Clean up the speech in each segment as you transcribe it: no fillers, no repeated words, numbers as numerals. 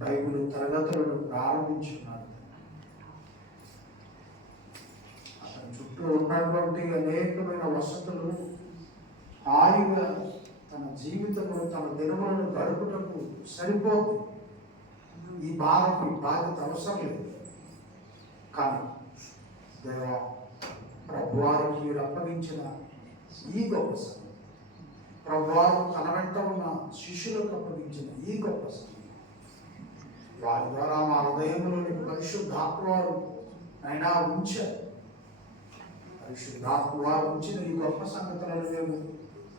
Bible తరగతులను ప్రారంభించున్నాడు. అతని చుట్టూ ఉన్నటువంటి అనేకమైన వసతులు హాయిగా తన జీవితంలో తన దినములను గడుపుటకు సరిపోదు. ఈ బాధ్యత అవసరం లేదు. కానీ దేవా, ప్రభువారికి మీరు అప్పగించిన ఈ గొప్ప సమయం, ప్రభువారు తన వెంట ఉన్న శిష్యులకు అప్పగించిన ఈ గొప్ప సమయం, వారి ద్వారా మా హృదయంలోని పరిశుద్ధాత్మ వారు అయినా ఉంచారు. పరిశుద్ధాత్మ వారు ఉంచిన ఈ గొప్ప సంగతులను మేము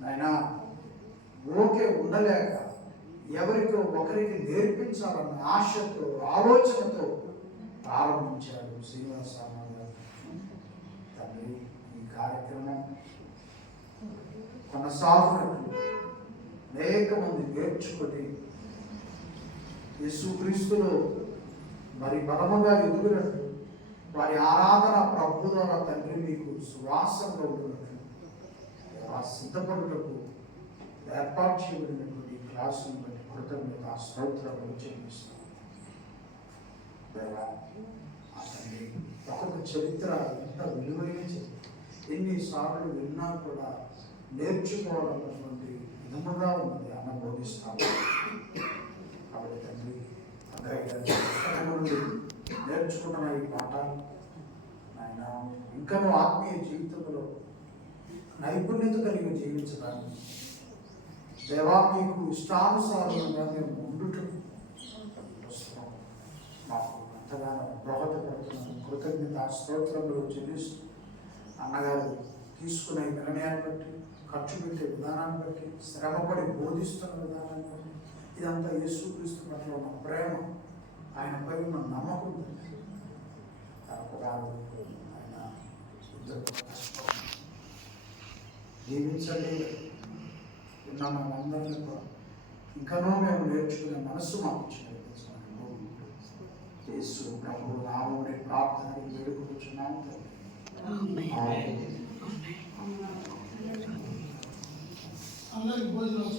అయినా ఓకే ఉండలేక ఎవరికో ఒకరికి నేర్పించాలన్న ఆశతో ఆలోచనతో ప్రారంభించాడు శ్రీనివాసరావు గారు. తండ్రి, ఈ కార్యక్రమం కొనసాగునట్లు అనేక మంది నేర్చుకొని యేసుక్రీస్తులో మరి బలముగా ఎదుగునట్లు వారి ఆరాధన ప్రభు ద్వారా తండ్రి మీకు సువాసనగా ఉంటున్నట్లు సిద్ధపడుటకు ఏర్పాటు చేయబడినటువంటి క్లాసును బట్టి కృతజ్ఞత స్తోత్రాలు చెల్లిస్తాం. అతని ఒక్కొక్క చరిత్ర ఎంత విలువైన చరిత్ర, ఎన్నిసార్లు విన్నా కూడా నేర్చుకోవాలన్నటువంటి విధముగా ఉన్నది అన్న బోధిస్తాము. కాబట్టి తండ్రి, అందరూ నేర్చుకుంటున్న ఈ పాఠాలు ఆయన ఇంకనూ ఆత్మీయ జీవితంలో నైపుణ్యత కలిగి జీవించడానికి దేవా మీకు ఇష్టానుసారంగా మేము ఉండుటం మాకు ఎంతగానో దోహదపడుతున్నాము. కృతజ్ఞత స్తోత్రంలో చెల్లిస్తూ అన్నగారు తీసుకునే నిర్ణయాన్ని బట్టి, ఖర్చు పెట్టే విధానాన్ని బట్టి, శ్రమపడి బోధిస్తున్న విధానాన్ని బట్టి, ఇదంతా యేసుక్రీస్తు పట్ల ఉన్న ప్రేమ, ఆయనపై ఉన్న నమ్మకం. ఆయన జీవించండి. విన్న మనందరినీ కూడా ఇంకనో మేము నేర్చుకునే మనస్సు మాకు ఇచ్చిన యేసు ప్రభు నామమున ప్రార్థన వేడుకొనుచున్నాము. అందరికీ భోజనం